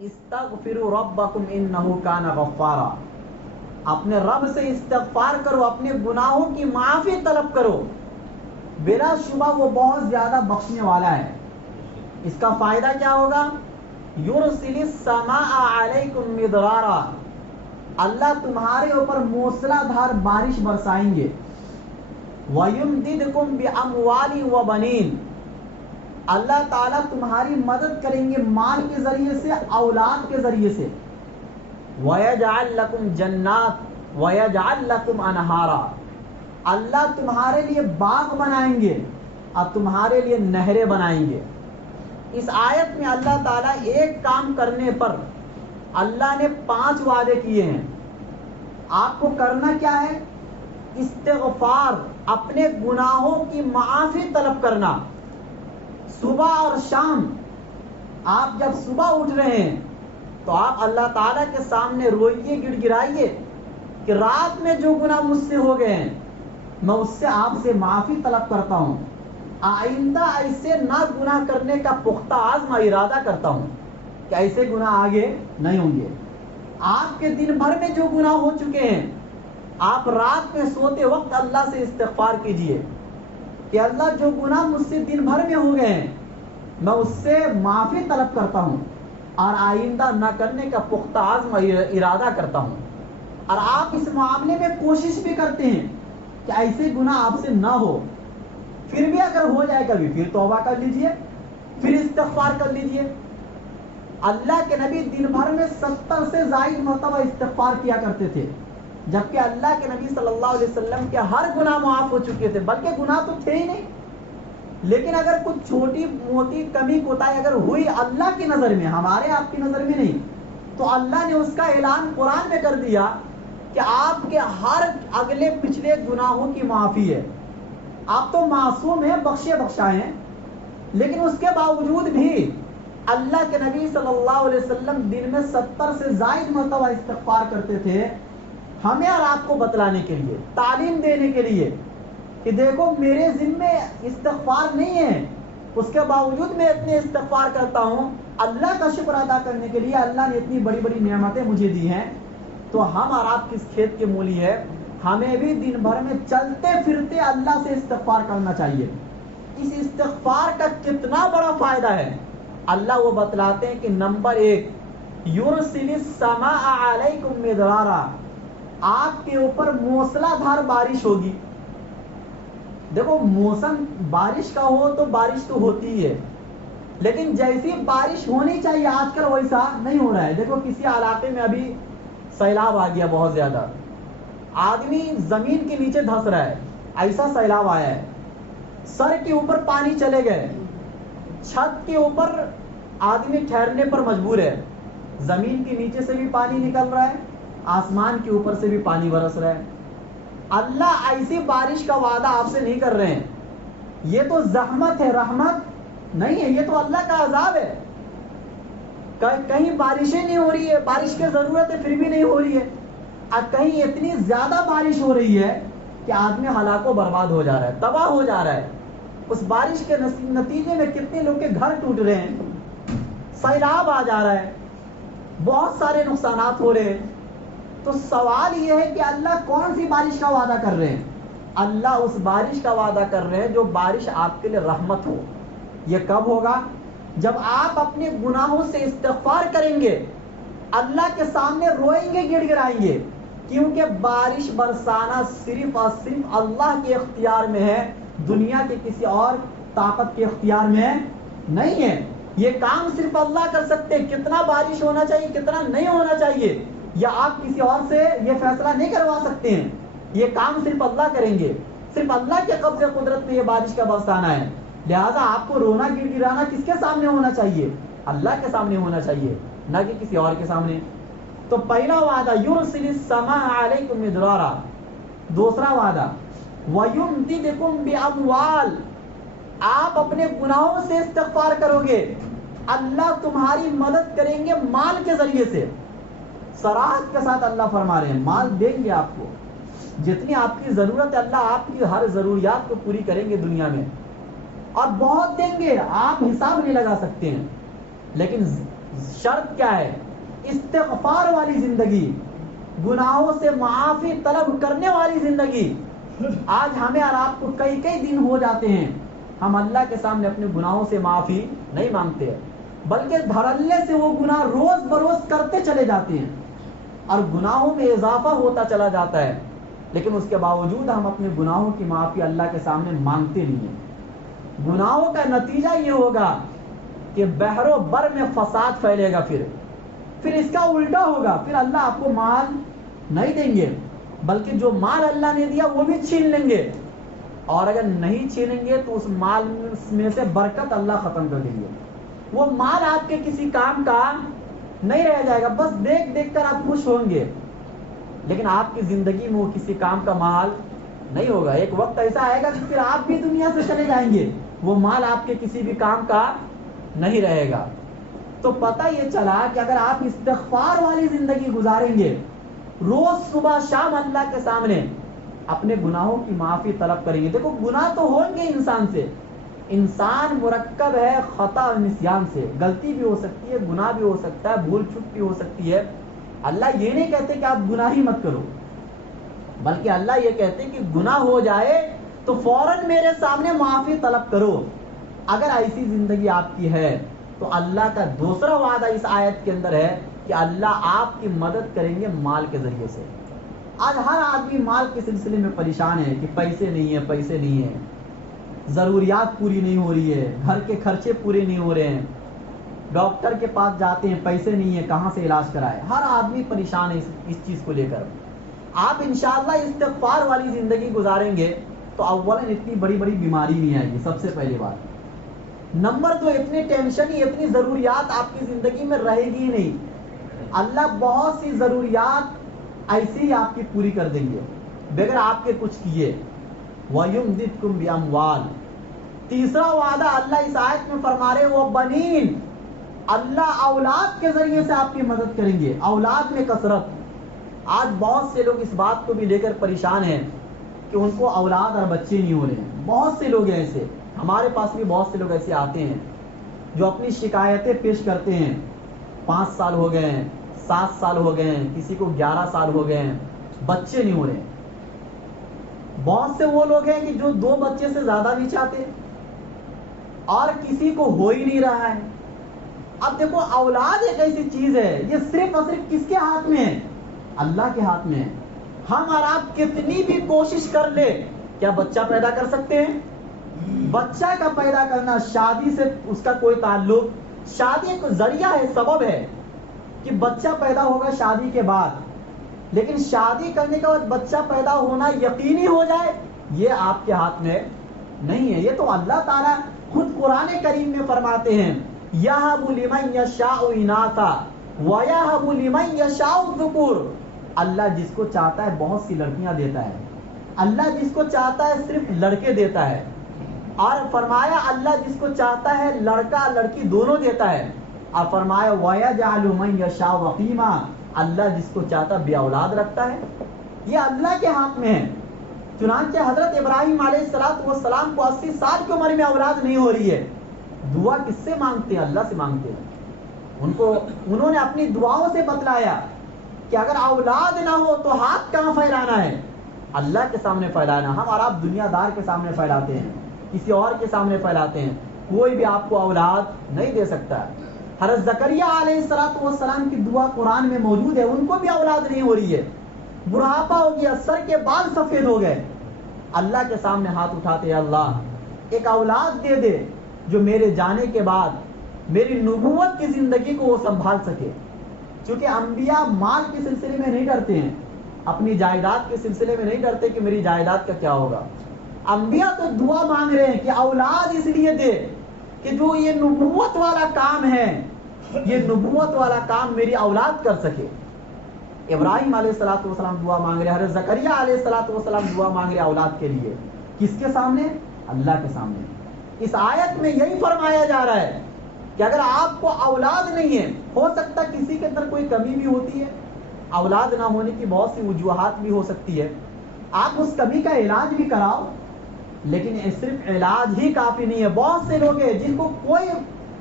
استغفروا ربکم انہ کان غفارا، اپنے رب سے استغفار کرو، اپنے گناہوں کی معافی طلب کرو، بلا شبہ وہ بہت زیادہ بخشنے والا ہے۔ اس کا فائدہ کیا ہوگا؟ یرسل السماء علیکم مدرارا، اللہ تمہارے اوپر موسلا دھار بارش برسائیں گے۔ وَيُمْدِدْكُمْ بِأَمْوَالٍ وَبَنِينَ، اللہ تعالیٰ تمہاری مدد کریں گے مال کے ذریعے سے، اولاد کے ذریعے سے۔ وَيَجْعَلْ لَكُمْ جَنَّاتٍ وَيَجْعَلْ لَكُمْ أَنْهَارًا، اللہ تمہارے لیے باغ بنائیں گے اور تمہارے لیے نہریں بنائیں گے۔ اس آیت میں اللہ تعالیٰ ایک کام کرنے پر اللہ نے 5 وعدے کیے ہیں۔ آپ کو کرنا کیا ہے؟ استغفار، اپنے گناہوں کی معافی طلب کرنا۔ صبح اور شام، آپ جب صبح اٹھ رہے ہیں تو آپ اللہ تعالیٰ کے سامنے روئیے، گڑ گڑائیے کہ رات میں جو گناہ مجھ سے ہو گئے ہیں میں اس سے آپ سے معافی طلب کرتا ہوں، آئندہ ایسے نہ گناہ کرنے کا پختہ عزم ارادہ کرتا ہوں کہ ایسے گناہ آگے نہیں ہوں گے۔ آپ کے دن بھر میں جو گناہ ہو چکے ہیں، آپ رات میں سوتے وقت اللہ سے استغفار کیجئے کہ اللہ جو گناہ مجھ سے دن بھر میں ہو گئے ہیں میں اس سے معافی طلب کرتا ہوں اور آئندہ نہ کرنے کا پختہ عزم ارادہ کرتا ہوں۔ اور آپ اس معاملے میں کوشش بھی کرتے ہیں کہ ایسے گناہ آپ سے نہ ہو، پھر بھی اگر ہو جائے کبھی پھر توبہ کر لیجئے، پھر استغفار کر لیجئے۔ اللہ کے نبی دن بھر میں 70 سے زائد مرتبہ استغفار کیا کرتے تھے، جبکہ اللہ کے نبی صلی اللہ علیہ وسلم کے ہر گناہ معاف ہو چکے تھے، بلکہ گناہ تو تھے ہی نہیں، لیکن اگر کچھ چھوٹی موٹی کمی کوتاہی اگر ہوئی اللہ کی نظر میں، ہمارے آپ کی نظر میں نہیں، تو اللہ نے اس کا اعلان قرآن میں کر دیا کہ آپ کے ہر اگلے پچھلے گناہوں کی معافی ہے۔ آپ تو معصوم ہیں، بخشے بخشائے ہیں، لیکن اس کے باوجود بھی اللہ کے نبی صلی اللہ علیہ وسلم دن میں 70 سے زائد مرتبہ استغفار کرتے تھے، ہمیں اور آپ کو بتلانے کے لیے، تعلیم دینے کے لیے کہ دیکھو میرے ذمے استغفار نہیں ہے، اس کے باوجود میں اتنے استغفار کرتا ہوں اللہ کا شکر ادا کرنے کے لیے۔ اللہ نے اتنی بڑی بڑی نعمتیں مجھے دی ہیں، تو ہم اور آپ کس کھیت کے مولی ہے، ہمیں بھی دن بھر میں چلتے پھرتے اللہ سے استغفار کرنا چاہیے۔ اس استغفار کا کتنا بڑا فائدہ ہے اللہ وہ بتلاتے ہیں کہ نمبر 1، یرسل السماء علیکم مدرارا، آپ کے اوپر موسلا دھار بارش ہوگی۔ دیکھو موسم بارش کا ہو تو بارش تو ہوتی ہی ہے، لیکن جیسی بارش ہونی چاہیے آج کل ویسا نہیں ہو رہا ہے۔ دیکھو کسی علاقے میں ابھی سیلاب آ گیا، بہت زیادہ آدمی زمین کے نیچے دھس رہا ہے، ایسا سیلاب آیا ہے، سر کے اوپر پانی چلے گئے، چھت کے اوپر آدمی ٹھہرنے پر مجبور ہے، زمین کے نیچے سے بھی پانی نکل رہا ہے، آسمان کے اوپر سے بھی پانی برس رہا ہے۔ اللہ ایسی بارش کا وعدہ آپ سے نہیں کر رہے ہیں، یہ تو زحمت ہے، رحمت نہیں ہے، یہ تو اللہ کا عذاب ہے۔ کہیں بارشیں نہیں ہو رہی ہے، بارش کی ضرورت ہے پھر بھی نہیں ہو رہی ہے، اور کہیں اتنی زیادہ بارش ہو رہی ہے کہ آدمی ہلاک و برباد ہو جا رہا ہے، تباہ ہو جا رہا ہے۔ اس بارش کے نتیجے میں کتنے لوگ کے گھر ٹوٹ رہے ہیں، سیلاب آ جا رہا ہے، بہت سارے نقصانات ہو رہے ہیں۔ تو سوال یہ ہے کہ اللہ کون سی بارش کا وعدہ کر رہے ہیں؟ اللہ اس بارش کا وعدہ کر رہے ہیں جو بارش آپ کے لیے رحمت ہو۔ یہ کب ہوگا؟ جب آپ اپنے گناہوں سے استغفار کریں گے، اللہ کے سامنے روئیں گے، گڑ گڑائیں گے، کیونکہ بارش برسانا صرف اور صرف اللہ کے اختیار میں ہے، دنیا کے کسی اور طاقت کے اختیار میں نہیں ہے۔ یہ کام صرف اللہ کر سکتے ہیں، کتنا بارش ہونا چاہیے کتنا نہیں ہونا چاہیے یا آپ کسی اور سے یہ فیصلہ نہیں کروا سکتے ہیں، یہ کام صرف اللہ کریں گے۔ صرف اللہ کے قبضے قدرت میں یہ بارش کا برسانا ہے، لہذا آپ کو رونا گڑ گڑانا کس کے سامنے ہونا چاہیے؟ اللہ کے سامنے ہونا چاہیے، نہ کہ کسی اور کے سامنے۔ تو پہلا وعدہ یرسل السماء علیکم مدرارا، دوسرا وعدہ وَيُمْدِدْكُمْ بِأَمْوَالٍ، آپ اپنے گناہوں سے استغفار کرو گے، اللہ تمہاری مدد کریں گے مال کے ذریعے سے۔ صراحت کے ساتھ اللہ فرما رہے ہیں مال دیں گے آپ کو، جتنی آپ کی ضرورت ہے اللہ آپ کی ہر ضروریات کو پوری کریں گے دنیا میں، اور بہت دیں گے، آپ حساب نہیں لگا سکتے ہیں۔ لیکن شرط کیا ہے؟ استغفار والی زندگی، گناہوں سے معافی طلب کرنے والی زندگی. آج ہمیں اور آپ کو کئی کئی دن ہو جاتے ہیں ہم اللہ کے سامنے اپنے گناہوں سے معافی نہیں مانگتے، بلکہ دھڑلے سے وہ گناہ روز بروز کرتے چلے جاتے ہیں اور گناہوں میں اضافہ ہوتا چلا جاتا ہے، لیکن اس کے باوجود ہم اپنے گناہوں کی معافی اللہ کے سامنے مانگتے نہیں ہیں. گناہوں کا نتیجہ یہ ہوگا کہ بحر و بر میں فساد پھیلے گا. پھر اس کا الٹا ہوگا، پھر اللہ آپ کو مال نہیں دیں گے، بلکہ جو مال اللہ نے دیا وہ بھی چھین لیں گے، اور اگر نہیں چھینیں گے تو اس مال میں سے برکت اللہ ختم کر دیں گے. وہ مال آپ کے کسی کام کا نہیں رہ جائے گا، بس دیکھ دیکھ کر آپ خوش ہوں گے، لیکن آپ کی زندگی میں وہ کسی کام کا مال نہیں ہوگا. ایک وقت ایسا آئے گا کہ پھر آپ بھی دنیا سے چلے جائیں گے، وہ مال آپ کے کسی بھی کام کا نہیں رہے گا. تو پتہ یہ چلا کہ اگر آپ استغفار والی زندگی گزاریں گے، روز صبح شام اللہ کے سامنے اپنے گناہوں کی معافی طلب کریں گے. دیکھو گناہ تو ہوں گے انسان سے، انسان مرکب ہے خطا اور نسیان سے، غلطی بھی ہو سکتی ہے، گناہ بھی ہو سکتا ہے، بھول چوک بھی ہو سکتی ہے. اللہ یہ نہیں کہتے کہ آپ گناہ ہی مت کرو، بلکہ اللہ یہ کہتے کہ گناہ ہو جائے تو فوراً میرے سامنے معافی طلب کرو. اگر ایسی زندگی آپ کی ہے تو اللہ کا دوسرا وعدہ اس آیت کے اندر ہے کہ اللہ آپ کی مدد کریں گے مال کے ذریعے سے. آج ہر آدمی مال کے سلسلے میں پریشان ہے کہ پیسے نہیں ہیں، ضروریات پوری نہیں ہو رہی ہے، گھر کے خرچے پورے نہیں ہو رہے ہیں، ڈاکٹر کے پاس جاتے ہیں پیسے نہیں ہیں، کہاں سے علاج کرائے. ہر آدمی پریشان ہے اس چیز کو لے کر. آپ انشاءاللہ استغفار والی زندگی گزاریں گے تو اولاً اتنی بڑی بڑی بیماری نہیں آئے گی، سب سے پہلی بات. نمبر 2، اتنی ٹینشن ہی اتنی ضروریات آپ کی زندگی میں رہے گی ہی نہیں. اللہ بہت سی ضروریات ایسی ہی آپ کی پوری کر دیں گے بغیر آپ کے کچھ کیے. وَيُمْدِدْكُمْ بِأَمْوَالٍ. تیسرا وعدہ اللہ اس آیت میں فرما رہے وہ بنین، اللہ اولاد کے ذریعے سے آپ کی مدد کریں گے. اولاد میں کثرت. آج بہت سے لوگ اس بات کو بھی لے کر پریشان ہیں کہ ان کو اولاد اور بچے نہیں ہو رہے ہیں. بہت سے لوگ ہیں ایسے، ہمارے پاس بھی بہت سے لوگ ایسے آتے ہیں جو اپنی شکایتیں پیش کرتے ہیں. 5 سال ہو گئے ہیں، 7 سال ہو گئے ہیں، کسی کو 11 سال ہو گئے ہیں، بچے نہیں ہو رہے ہیں. بہت سے وہ لوگ ہیں کہ جو 2 بچے سے زیادہ بھی چاہتے اور کسی کو ہو ہی نہیں رہا ہے. اب دیکھو اولاد ایک ایسی چیز ہے، یہ صرف اور صرف کس کے ہاتھ میں ہے؟ اللہ کے ہاتھ میں ہے. ہم اور آپ کتنی بھی کوشش کر لے کیا بچہ پیدا کر سکتے ہیں؟ بچہ کا پیدا کرنا شادی سے اس کا کوئی تعلق، شادی ایک ذریعہ ہے، سبب ہے کہ بچہ پیدا ہوگا شادی کے بعد، لیکن شادی کرنے کے بعد بچہ پیدا ہونا یقینی ہو جائے یہ آپ کے ہاتھ میں نہیں ہے. یہ تو اللہ تعالیٰ خود قرآن کریم میں فرماتے ہیں یَهَبُ لِمَن یَشَاءُ إِنَاثًا وَیَهَبُ لِمَن یَشَاءُ الذُّکُورَ. اللہ جس کو چاہتا ہے بہت سی لڑکیاں دیتا ہے، اللہ جس کو چاہتا ہے صرف لڑکے دیتا ہے، اور فرمایا اللہ جس کو چاہتا ہے لڑکا لڑکی دونوں دیتا ہے، اور فرمایا وَيَجْعَلُ مَن يَشَاءُ عَقِيمًا. اللہ جس کو چاہتا بے اولاد رکھتا ہے. یہ اللہ کے ہاتھ میں ہے. چنانچہ حضرت ابراہیم علیہ السلام کو 80 سال کی عمر میں اولاد نہیں ہو رہی ہے، دعا کس سے مانگتے ہیں؟ اللہ سے مانگتے ہیں. انہوں نے اپنی دعاؤں سے بتلایا کہ اگر اولاد نہ ہو تو ہاتھ کہاں پھیلانا ہے؟ اللہ کے سامنے پھیلانا. ہم اور آپ دنیا دار کے سامنے پھیلاتے ہیں، کسی اور کے سامنے پھیلاتے ہیں. کوئی بھی آپ کو اولاد نہیں دے سکتا. حضرت زکریا علیہ السلام کی دعا قرآن میں موجود ہے، ان کو بھی اولاد نہیں ہو رہی ہے، بڑھاپا ہو گیا، سر کے بال سفید ہو گئے. اللہ کے سامنے ہاتھ اٹھاتے ہیں اللہ ایک اولاد دے دے جو میرے جانے کے بعد میری نبوت کی زندگی کو وہ سنبھال سکے. چونکہ انبیاء مال کے سلسلے میں نہیں ڈرتے ہیں، اپنی جائیداد کے سلسلے میں نہیں ڈرتے کہ میری جائیداد کا کیا ہوگا. انبیاء تو دعا مانگ رہے ہیں کہ اولاد اس لیے دے کہ جو یہ نبوت والا کام ہے، یہ نبوت والا کام میری اولاد کر سکے. ابراہیم علیہ السلام دعا مانگ رہے، حضرت زکریا علیہ السلام دعا مانگ رہے اولاد کے لیے. کس کے سامنے؟ اللہ کے سامنے. اس آیت میں یہی فرمایا جا رہا ہے کہ اگر آپ کو اولاد نہیں ہے، ہو سکتا کسی کے اندر کوئی کمی بھی ہوتی ہے، اولاد نہ ہونے کی بہت سی وجوہات بھی ہو سکتی ہے، آپ اس کمی کا علاج بھی کراؤ، لیکن صرف علاج ہی کافی نہیں ہے. بہت سے لوگ ہیں جن کو کوئی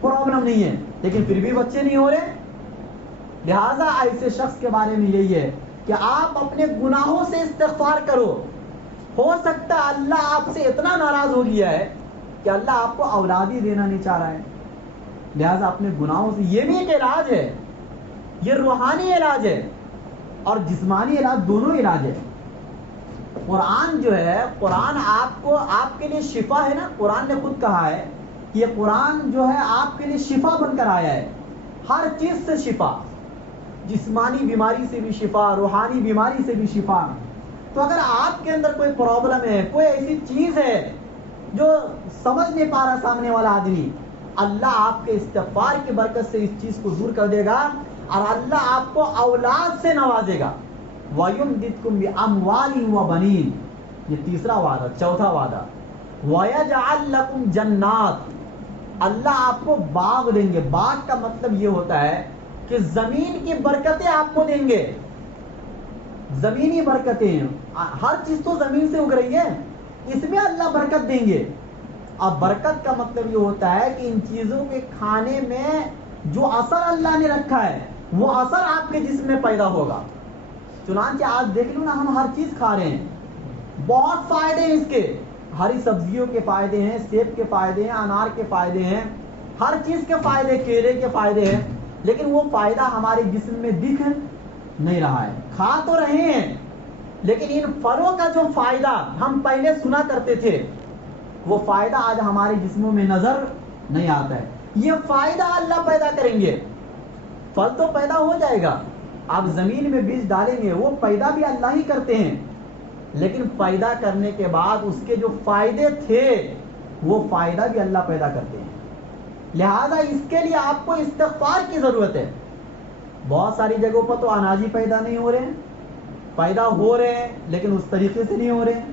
پرابلم نہیں ہے لیکن پھر بھی بچے نہیں ہو رہے. لہذا ایسے شخص کے بارے میں یہی ہے کہ آپ اپنے گناہوں سے استغفار کرو. ہو سکتا ہے اللہ آپ سے اتنا ناراض ہو گیا ہے کہ اللہ آپ کو اولاد ہی دینا نہیں چاہ رہا ہے. لہذا اپنے گناہوں سے، یہ بھی ایک علاج ہے، یہ روحانی علاج ہے اور جسمانی علاج، دونوں علاج ہے. قرآن جو ہے، قرآن آپ کے لیے شفا ہے نا. قرآن نے خود کہا ہے کہ یہ قرآن جو ہے آپ کے لیے شفا بن کر آیا ہے. ہر چیز سے شفا، جسمانی بیماری سے بھی شفا، روحانی بیماری سے بھی شفا. تو اگر آپ کے اندر کوئی پرابلم ہے، کوئی ایسی چیز ہے جو سمجھ نہیں پا رہا سامنے والا آدمی، اللہ آپ کے استغفار کی برکت سے اس چیز کو دور کر دے گا اور اللہ آپ کو اولاد سے نوازے گا. وَيُمْدِدْكُمْ بِأَمْوَالٍ وَبَنِينَ، یہ تیسرا وعدہ. چوتھا وعدہ وَيَجْعَلْ لَكُمْ جَنَّاتٍ، اللہ آپ کو باغ دیں گے. باغ کا مطلب یہ ہوتا ہے کہ زمین کی برکتیں آپ کو دیں گے. زمینی برکتیں، ہر چیز تو زمین سے اگ رہی ہے، اس میں اللہ برکت دیں گے. اب برکت کا مطلب یہ ہوتا ہے کہ ان چیزوں کے کھانے میں جو اثر اللہ نے رکھا ہے وہ اثر آپ کے جسم میں پیدا ہوگا. چنانچہ آج دیکھ لو نا، ہم ہر چیز کھا رہے ہیں، بہت فائدے ہیں اس کے. ہری سبزیوں کے فائدے ہیں، سیب کے فائدے ہیں، انار کے فائدے ہیں، ہر چیز کے فائدے، کیلے کے فائدے ہیں. لیکن وہ فائدہ ہمارے جسم میں دکھ نہیں رہا ہے. کھا تو رہے ہیں لیکن ان پھلوں کا جو فائدہ ہم پہلے سنا کرتے تھے وہ فائدہ آج ہمارے جسموں میں نظر نہیں آتا ہے. یہ فائدہ اللہ پیدا کریں گے. پھل تو پیدا ہو جائے گا، آپ زمین میں بیج ڈالیں گے، وہ پیدا بھی اللہ ہی کرتے ہیں، لیکن پیدا کرنے کے بعد اس کے جو فائدے تھے وہ فائدہ بھی اللہ پیدا کرتے ہیں. لہذا اس کے لیے آپ کو استغفار کی ضرورت ہے. بہت ساری جگہوں پر تو اناج ہی پیدا نہیں ہو رہے ہیں، پیدا ہو رہے ہیں لیکن اس طریقے سے نہیں ہو رہے ہیں.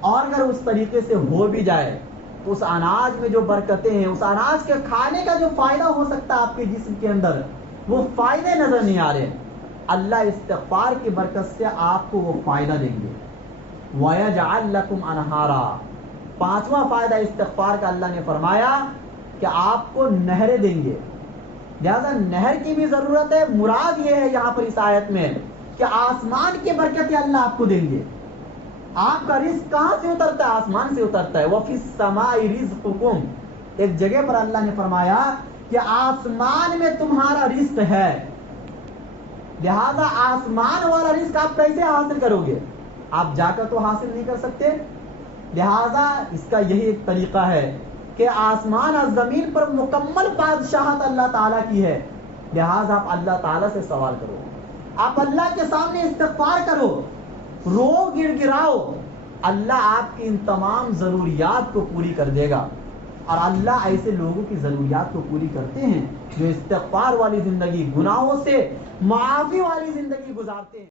اور اگر اس طریقے سے ہو بھی جائے تو اس اناج میں جو برکتیں ہیں، اس اناج کے کھانے کا جو فائدہ ہو سکتا ہے آپ کے جسم کے اندر، وہ فائدے نظر نہیں آ رہے. اللہ استغفار کی برکت سے آپ کو وہ فائدہ دیں گے. وَيَجْعَلْ لَكُمْ أَنْهَارًا، پانچواں فائدہ استغفار کا اللہ نے فرمایا کہ آپ کو نہریں دیں گے. لہذا نہر کی بھی ضرورت ہے. مراد یہ ہے یہاں پر اس آیت میں کہ آسمان کی برکتیں اللہ آپ کو دیں گے. آپ کا رزق کہاں سے اترتا ہے؟ آسمان سے اترتا ہے. وَفِي السَّمَاءِ رِزْقُكُمْ، ایک جگہ پر اللہ نے فرمایا کہ آسمان میں تمہارا رزق ہے. لہذا آسمان والا رزق آپ کیسے حاصل کرو گے؟ آپ جا کر تو حاصل نہیں کر سکتے. لہذا اس کا یہی ایک طریقہ ہے کہ آسمان اور زمین پر مکمل بادشاہت اللہ تعالیٰ کی ہے. لہذا آپ اللہ تعالیٰ سے سوال کرو، آپ اللہ کے سامنے استغفار کرو، رو گڑ گڑاؤ. اللہ آپ کی ان تمام ضروریات کو پوری کر دے گا. اور اللہ ایسے لوگوں کی ضروریات کو پوری کرتے ہیں جو استغفار والی زندگی، گناہوں سے معافی والی زندگی گزارتے ہیں.